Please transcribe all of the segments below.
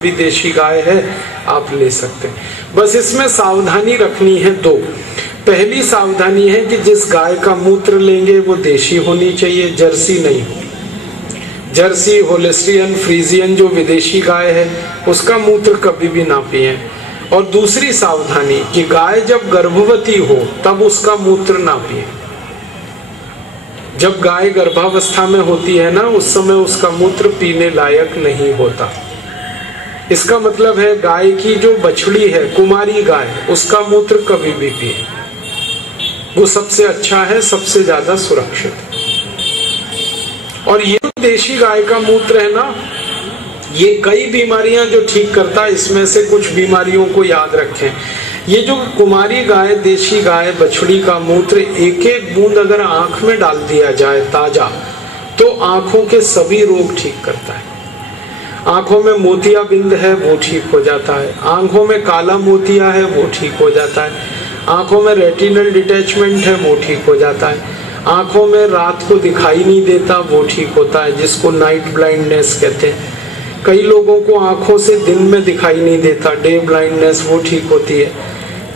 भी देशी गाय है आप ले सकते हैं। बस इसमें सावधानी रखनी है दो। पहली सावधानी है कि जिस गाय का मूत्र लेंगे वो देशी होनी चाहिए, जर्सी नहीं हो। जर्सी, होलेस्टियन, फ्रीजियन जो विदेशी गाय है उसका मूत्र कभी भी ना पिए। और दूसरी सावधानी कि गाय जब गर्भवती हो तब उसका मूत्र ना पिए। जब गाय गर्भावस्था में होती है ना, उस समय उसका मूत्र पीने लायक नहीं होता। इसका मतलब है गाय की जो बछड़ी है, कुमारी गाय, उसका मूत्र कभी भी पिए, वो सबसे अच्छा है, सबसे ज्यादा सुरक्षित है। और ये देशी गाय का मूत्र है ना, ये कई बीमारियां जो ठीक करता है, इसमें से कुछ बीमारियों को याद रखें। ये जो कुमारी गाय, देशी गाय, बछड़ी का मूत्र एक एक बूंद अगर आंख में डाल दिया जाए ताजा, तो आंखों के सभी रोग ठीक करता है। आंखों में मोतियाबिंद है वो ठीक हो जाता है, आंखों में काला मोतिया है वो ठीक हो जाता है, आंखों में रेटिनल डिटैचमेंट है वो ठीक हो जाता है, आंखों में रात को दिखाई नहीं देता वो ठीक होता है, जिसको नाइट ब्लाइंडनेस कहते हैं। कई लोगों को आंखों से दिन में दिखाई नहीं देता, डे ब्लाइंडनेस, वो ठीक होती है।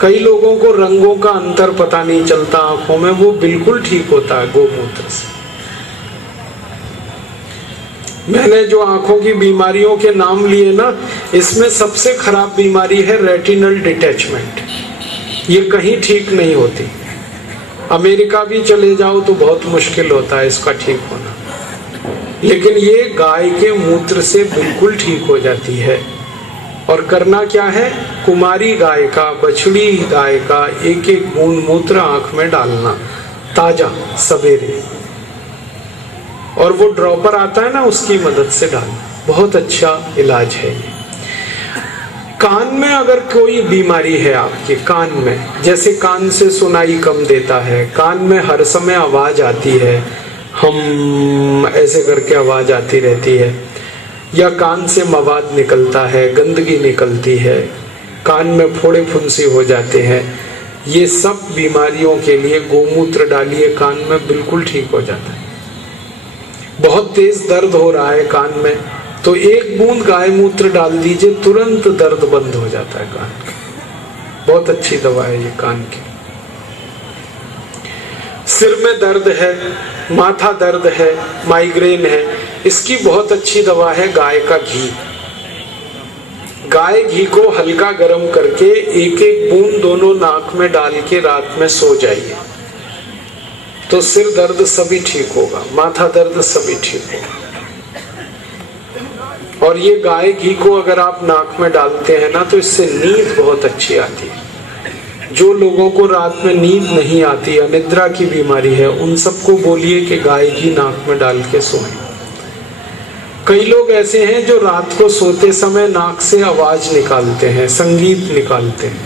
कई लोगों को रंगों का अंतर पता नहीं चलता आंखों में, वो बिल्कुल ठीक होता है गोमूत्र से। मैंने जो आंखों की बीमारियों के नाम लिए ना, इसमें सबसे खराब बीमारी है रेटिनल डिटैचमेंट। ये कहीं ठीक नहीं होती। अमेरिका भी चले जाओ तो बहुत मुश्किल होता है इसका ठीक होना, लेकिन ये गाय के मूत्र से बिल्कुल ठीक हो जाती है। और करना क्या है, कुमारी गाय का, बछड़ी गाय का एक एक बूंद मूत्र आंख में डालना ताजा सवेरे, और वो ड्रॉपर आता है ना, उसकी मदद से डालना, बहुत अच्छा इलाज है ये। कान में अगर कोई बीमारी है आपके कान में, जैसे कान से सुनाई कम देता है, कान में हर समय आवाज आती है, हम ऐसे करके आवाज आती रहती है, या कान से मवाद निकलता है, गंदगी निकलती है, कान में फोड़े फुंसी हो जाते हैं, ये सब बीमारियों के लिए गोमूत्र डालिए कान में, बिल्कुल ठीक हो जाता है। बहुत तेज दर्द हो रहा है कान में, तो एक बूंद गाय मूत्र डाल दीजिए, तुरंत दर्द बंद हो जाता है कान का। बहुत अच्छी दवा है ये कान की। सिर में दर्द है, माथा दर्द है, माइग्रेन है, इसकी बहुत अच्छी दवा है गाय का घी। गाय घी को हल्का गर्म करके एक एक बूंद दोनों नाक में डाल के रात में सो जाइए, तो सिर दर्द सभी ठीक होगा, माथा दर्द सभी ठीक होगा। और ये गाय घी को अगर आप नाक में डालते हैं ना, तो इससे नींद बहुत अच्छी आती है। जो लोगों को रात में नींद नहीं आती, अनिद्रा की बीमारी है, उन सबको बोलिए कि गाय घी नाक में डाल के सोएं। कई लोग ऐसे हैं जो रात को सोते समय नाक से आवाज निकालते हैं, संगीत निकालते हैं,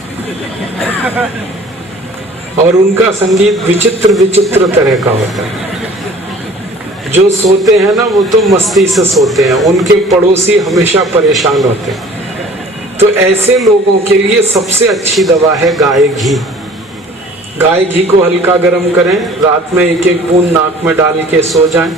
और उनका संगीत विचित्र विचित्र तरह का होता है। जो सोते हैं ना, वो तो मस्ती से सोते हैं, उनके पड़ोसी हमेशा परेशान होते हैं। तो ऐसे लोगों के लिए सबसे अच्छी दवा है गाय घी। गाय घी को हल्का गर्म करें, रात में एक एक बूंद नाक में डाल के सो जाएं,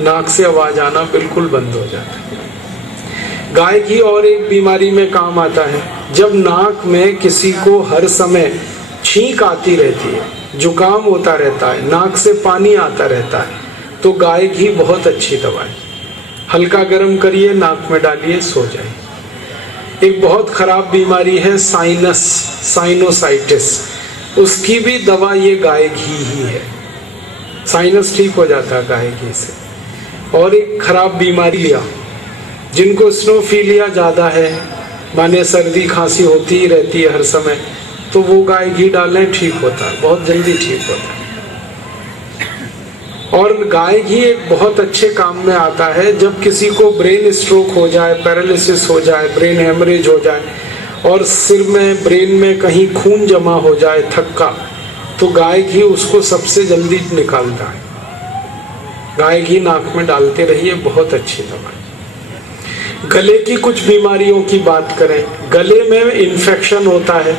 नाक से आवाज आना बिल्कुल बंद हो जाता है। गाय घी और एक बीमारी में काम आता है, जब नाक में किसी को हर समय छींक आती रहती है, जुकाम होता रहता है, नाक से पानी आता रहता है, तो गाय घी बहुत अच्छी दवा है। हल्का गर्म करिए, नाक में डालिए, सो जाइए। एक बहुत खराब बीमारी है साइनस, साइनोसाइटिस, उसकी भी दवा ये गाय घी ही है। साइनस ठीक हो जाता है गाय घी से। और एक खराब बीमारी लिया, जिनको स्नोफीलिया ज्यादा है, माने सर्दी खांसी होती ही रहती है हर समय, तो वो गाय घी डालें, ठीक होता है, बहुत जल्दी ठीक होता है। और गाय घी एक बहुत अच्छे काम में आता है, जब किसी को ब्रेन स्ट्रोक हो जाए, पैरालिसिस हो जाए, ब्रेन हेमरेज हो जाए, और सिर में, ब्रेन में कहीं खून जमा हो जाए, थक्का, तो गाय घी उसको सबसे जल्दी निकालता है। गाय घी नाक में डालते रहिए, बहुत अच्छी दवा है। गले की कुछ बीमारियों की बात करें, गले में इन्फेक्शन होता है,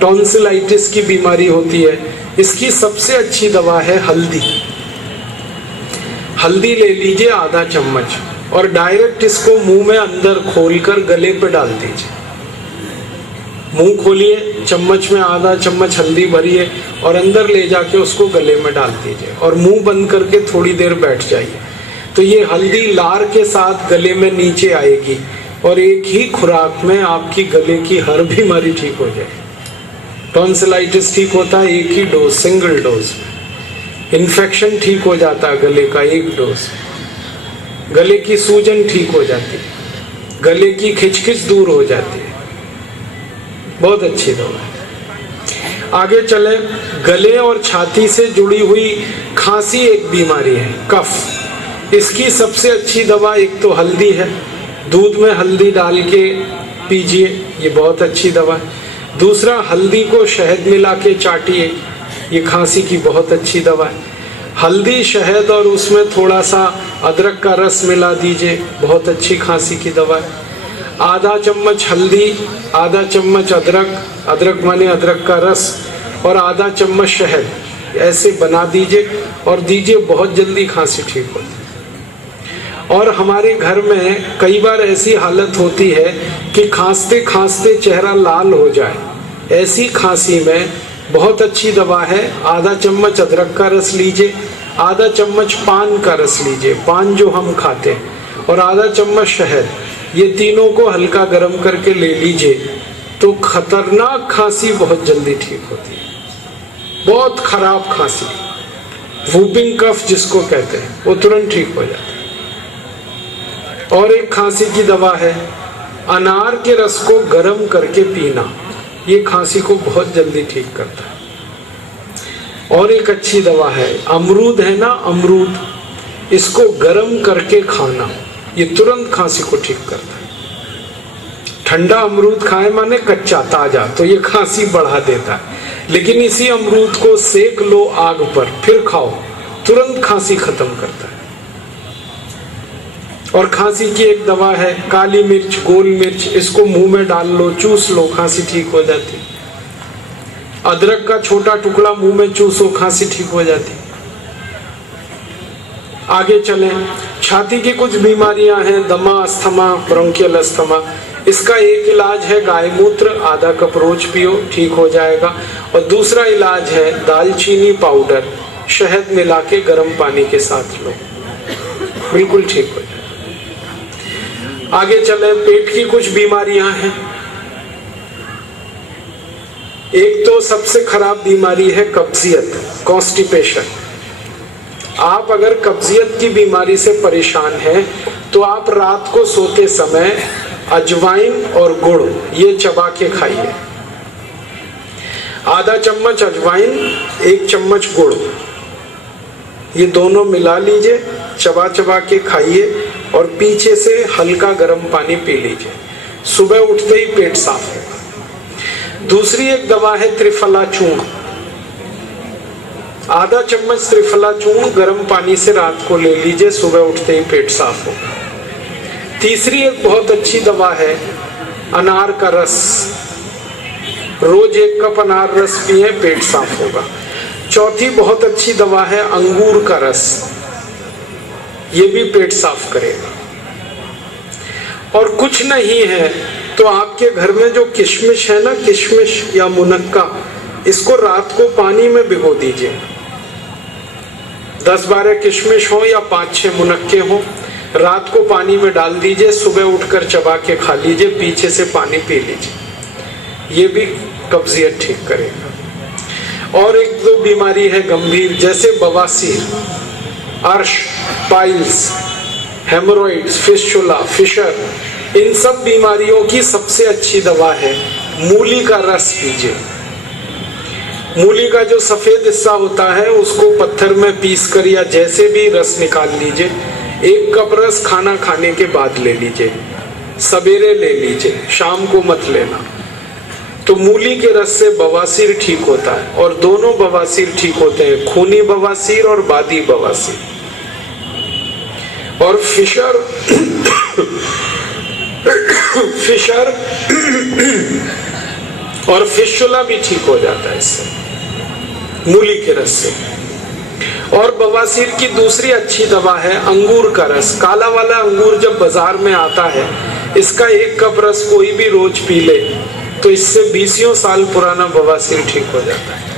टॉन्सिलाइटिस की बीमारी होती है, इसकी सबसे अच्छी दवा है हल्दी। हल्दी ले लीजिए आधा चम्मच, और डायरेक्ट इसको मुंह में अंदर खोलकर गले पे डाल दीजिए। मुंह खोलिए, चम्मच में आधा चम्मच हल्दी भरिए और अंदर ले जाके उसको गले में डाल दीजिए और मुंह बंद करके थोड़ी देर बैठ जाइए। तो ये हल्दी लार के साथ गले में नीचे आएगी और एक ही खुराक में आपकी गले की हर बीमारी ठीक हो जाएगी। टॉन्सिलाइटिस ठीक होता है एक ही डोज, सिंगल डोज। इन्फेक्शन ठीक हो जाता है गले का एक डोज। गले की सूजन ठीक हो जाती है, गले की खिचखिच दूर हो जाती है। बहुत अच्छी दवा है। आगे चले, गले और छाती से जुड़ी हुई खांसी एक बीमारी है, कफ। इसकी सबसे अच्छी दवा एक तो हल्दी है, दूध में हल्दी डाल के पीजिए, ये बहुत अच्छी दवा है। दूसरा, हल्दी को शहद मिला के चाटिए, ये खांसी की बहुत अच्छी दवा है। हल्दी, शहद और उसमें थोड़ा सा अदरक का रस मिला दीजिए, बहुत अच्छी खांसी की दवा है। आधा चम्मच हल्दी, आधा चम्मच अदरक, अदरक माने अदरक का रस, और आधा चम्मच शहद, ऐसे बना दीजिए और दीजिए, बहुत जल्दी खांसी ठीक होती है। और हमारे घर में कई बार ऐसी हालत होती है कि खांसते खांसते चेहरा लाल हो जाए, ऐसी खांसी में बहुत अच्छी दवा है। आधा चम्मच अदरक का रस लीजिए, आधा चम्मच पान का रस लीजिए, पान जो हम खाते हैं, और आधा चम्मच शहद, ये तीनों को हल्का गर्म करके ले लीजिए तो खतरनाक खांसी बहुत जल्दी ठीक होती है। बहुत खराब खांसी, वूपिंग कफ जिसको कहते हैं, वो तुरंत ठीक हो जाता है। और एक खांसी की दवा है, अनार के रस को गर्म करके पीना, ये खांसी को बहुत जल्दी ठीक करता है। और एक अच्छी दवा है, अमरूद है ना, अमरूद, इसको गर्म करके खाना, ये तुरंत खांसी को ठीक करता है। ठंडा अमरूद खाए माने कच्चा ताजा, तो ये खांसी बढ़ा देता है। लेकिन इसी अमरूद को सेक लो आग पर, फिर खाओ, तुरंत खांसी खत्म करता है। और खांसी की एक दवा है, काली मिर्च, गोल मिर्च, इसको मुंह में डाल लो, चूस लो, खांसी ठीक हो जाती है। अदरक का छोटा टुकड़ा मुंह में चूसो, खांसी ठीक हो जाती है। आगे चलें, छाती की कुछ बीमारियां हैं, दमा, अस्थमा, ब्रोंकियल अस्थमा। इसका एक इलाज है गाय मूत्र, आधा कप रोज पियो, ठीक हो जाएगा। और दूसरा इलाज है दालचीनी पाउडर, शहद मिला के गर्म पानी के साथ लो, बिल्कुल ठीक हो जाएगा। आगे चले, पेट की कुछ बीमारियां हैं। एक तो सबसे खराब बीमारी है कब्जियत, कॉन्स्टिपेशन। आप अगर कब्जियत की बीमारी से परेशान हैं तो आप रात को सोते समय अजवाइन और गुड़ ये चबा के खाइए। आधा चम्मच अजवाइन, एक चम्मच गुड़, ये दोनों मिला लीजिए, चबा चबा के खाइए और पीछे से हल्का गर्म पानी पी लीजिए, सुबह उठते ही पेट साफ होगा। दूसरी एक दवा है त्रिफला चूर्ण, आधा चम्मच त्रिफला चूर्ण गर्म पानी से रात को ले लीजिए, सुबह उठते ही पेट साफ होगा। तीसरी एक बहुत अच्छी दवा है अनार का रस, रोज 1 कप अनार रस पिए, पेट साफ होगा। चौथी बहुत अच्छी दवा है अंगूर का रस, ये भी पेट साफ करेगा। और कुछ नहीं है तो आपके घर में जो किशमिश है ना, किशमिश या मुनक्का, इसको रात को पानी में भिगो दीजिए। 10-12 किशमिश हो या 5-6 मुनक्के हो, रात को पानी में डाल दीजिए, सुबह उठकर चबा के खा लीजिए, पीछे से पानी पी लीजिए, ये भी कब्जियत ठीक करेगा। और एक दो बीमारी है गंभीर, जैसे बवासीर, अर्श, पाइल्स, हेमोरॉइड्स, फिस्टुला, फिशर, इन सब बीमारियों की सबसे अच्छी दवा है मूली का रस पीजिए। मूली का जो सफेद हिस्सा होता है उसको पत्थर में पीस कर या जैसे भी रस निकाल लीजिए। 1 कप रस खाना खाने के बाद ले लीजिए, सवेरे ले लीजिए, शाम को मत लेना। तो मूली के रस से बवासीर ठीक होता है, और दोनों बवासीर ठीक होते हैं, खूनी बवासीर और बादी बवासीर। और फिशर और फिस्टुला भी ठीक हो जाता है इससे, मूली के रस से। और बवासीर की दूसरी अच्छी दवा है अंगूर का रस। काला वाला अंगूर जब बाजार में आता है, इसका 1 कप रस कोई भी रोज पी ले तो इससे 20 साल पुराना बवासीर ठीक हो जाता है।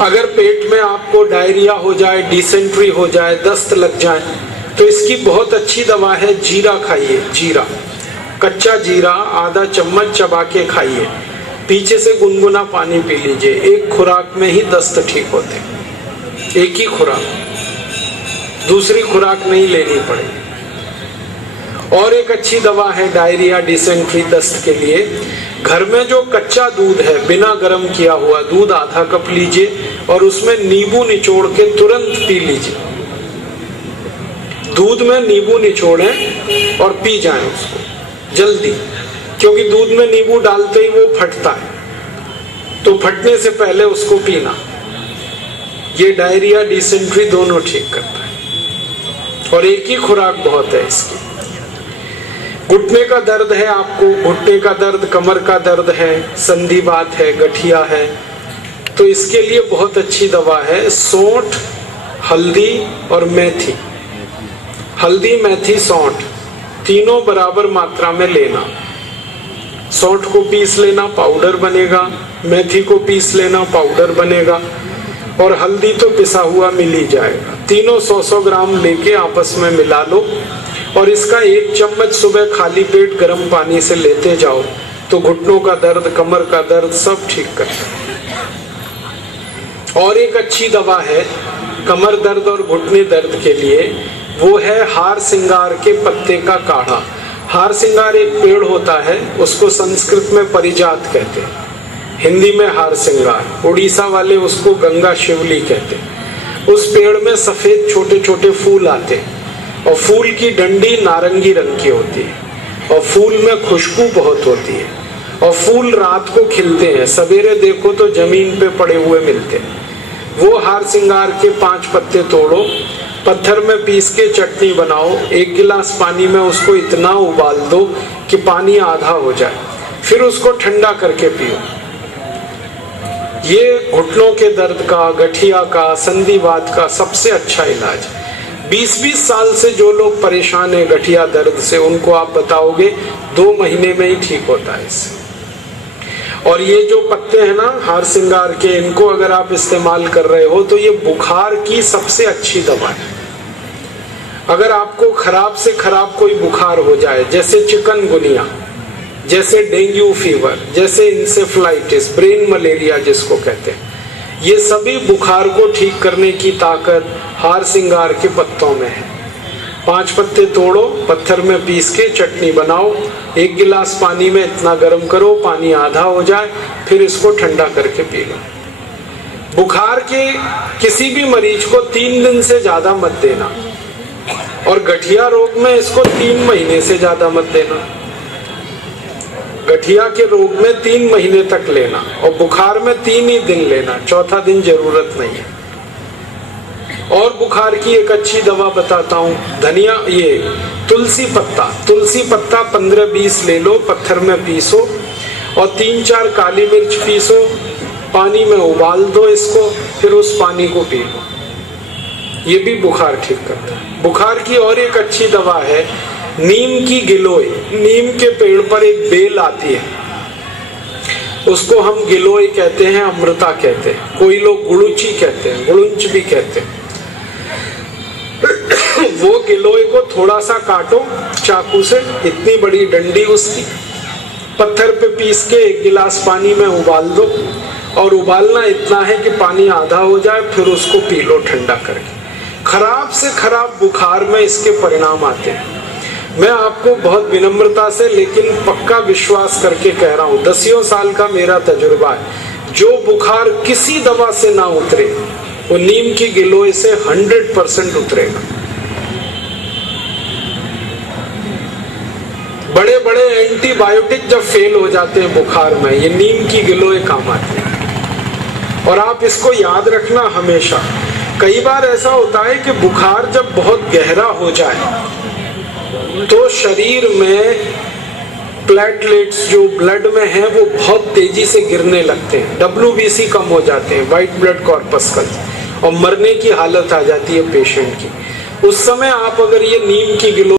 अगर पेट में आपको डायरिया हो जाए, डिसेंट्री हो जाए, दस्त लग जाए, तो इसकी बहुत अच्छी दवा है जीरा खाइए। जीरा, कच्चा जीरा आधा चम्मच चबा के खाइए, पीछे से गुनगुना पानी पी लीजिए। 1 खुराक में ही दस्त ठीक होते, 1 ही खुराक, दूसरी खुराक नहीं लेनी पड़ेगी। और एक अच्छी दवा है डायरिया, डिसेंट्री, दस्त के लिए। घर में जो कच्चा दूध है, बिना गर्म किया हुआ दूध आधा कप लीजिए और उसमें नींबू निचोड़ के तुरंत पी लीजिए। दूध में नींबू निचोड़ें और पी जाएं उसको जल्दी, क्योंकि दूध में नींबू डालते ही वो फटता है, तो फटने से पहले उसको पीना। ये डायरिया, डिसेंट्री दोनों ठीक करता है और 1 ही खुराक बहुत है इसकी। घुटने का दर्द है आपको, घुटने का दर्द, कमर का दर्द है, संधिवात है, गठिया है, तो इसके लिए बहुत अच्छी दवा है सौंठ, हल्दी और मेथी। हल्दी, मेथी, सौंठ तीनों बराबर मात्रा में लेना। सौंठ को पीस लेना, पाउडर बनेगा, मेथी को पीस लेना, पाउडर बनेगा, और हल्दी तो पिसा हुआ मिल ही जाएगा। तीनों 100-100 ग्राम लेके आपस में मिला लो और इसका 1 चम्मच सुबह खाली पेट गर्म पानी से लेते जाओ तो घुटनों का दर्द, कमर का दर्द सब ठीक करता है। और एक अच्छी दवा है कमर दर्द और घुटने दर्द के लिए, वो है हार सिंगार के पत्ते का काढ़ा। हार सिंगार एक पेड़ होता है, उसको संस्कृत में परिजात कहते हैं, हिंदी में हार सिंगार, उड़ीसा वाले उसको गंगा शिवली कहते हैं। उस पेड़ में सफेद छोटे छोटे फूल आते हैं और फूल की डंडी नारंगी रंग की होती है और फूल में खुशबू बहुत होती है और फूल रात को खिलते हैं, सवेरे देखो तो जमीन पे पड़े हुए मिलते हैं। वो हार सिंगार के 5 पत्ते तोड़ो, पत्थर में पीस के चटनी बनाओ, 1 गिलास पानी में उसको इतना उबाल दो कि पानी आधा हो जाए, फिर उसको ठंडा करके पियो। ये घुटनों के दर्द का, गठिया का, संधिवात का सबसे अच्छा इलाज है। 20-20 साल से जो लोग परेशान है गठिया दर्द से, उनको आप बताओगे 2 महीने में ही ठीक होता है इससे। और ये जो पत्ते हैं ना हार सिंगार के, इनको अगर आप इस्तेमाल कर रहे हो तो ये बुखार की सबसे अच्छी दवा है। अगर आपको खराब से खराब कोई बुखार हो जाए, जैसे चिकनगुनिया, जैसे डेंगू फीवर, जैसे इंसेफ्लाइटिस, ब्रेन मलेरिया जिसको कहते हैं, ये सभी बुखार को ठीक करने की ताकत हार सिंगार के पत्तों में है। 5 पत्ते तोड़ो, पत्थर में पीस के चटनी बनाओ, 1 गिलास पानी में इतना गर्म करो, पानी आधा हो जाए, फिर इसको ठंडा करके पी लो। बुखार के किसी भी मरीज को 3 दिन से ज्यादा मत देना और गठिया रोग में इसको 3 महीने से ज्यादा मत देना। गठिया के रोग में 3 महीने तक लेना और बुखार में 3 ही दिन लेना, चौथा दिन जरूरत नहीं है। और बुखार की एक अच्छी दवा बताता हूँ, धनिया, ये तुलसी पत्ता 15-20 ले लो, पत्थर में पीसो और 3-4 काली मिर्च पीसो, पानी में उबाल दो इसको, फिर उस पानी को पी लो। ये भी बुखार ठीक करता है। बुखार की और एक अच्छी दवा है नीम की गिलोय। नीम के पेड़ पर एक बेल आती है, उसको हम गिलोय कहते हैं, अमृता कहते हैं, कोई लोग गुड़ुची कहते हैं, गुड़ुंच भी कहते हैं। वो गिलोय को थोड़ा सा काटो चाकू से, इतनी बड़ी डंडी उसकी, पत्थर पे पीस के 1 गिलास पानी में उबाल दो और उबालना इतना है कि पानी आधा हो जाए, फिर उसको पी लो ठंडा करके। खराब से खराब बुखार में इसके परिणाम आते हैं। मैं आपको बहुत विनम्रता से लेकिन पक्का विश्वास करके कह रहा हूँ, 10 साल का मेरा तजुर्बा है, जो बुखार किसी दवा से ना उतरे वो नीम की गिलोय से 100% उतरेगा। बड़े बड़े एंटीबायोटिक जब फेल हो जाते हैं बुखार में, ये नीम की गिलोय काम आती है। और आप इसको याद रखना हमेशा। कई बार ऐसा होता है कि बुखार जब बहुत गहरा हो जाए तो शरीर में प्लेटलेट्स जो ब्लड में है वो बहुत तेजी से गिरने लगते हैं, WBC कम हो जाते हैं, व्हाइट ब्लड कॉर्पस्कल्स, और मरने की हालत आ जाती है पेशेंट की। उस समय आप अगर ये नीम की गिलो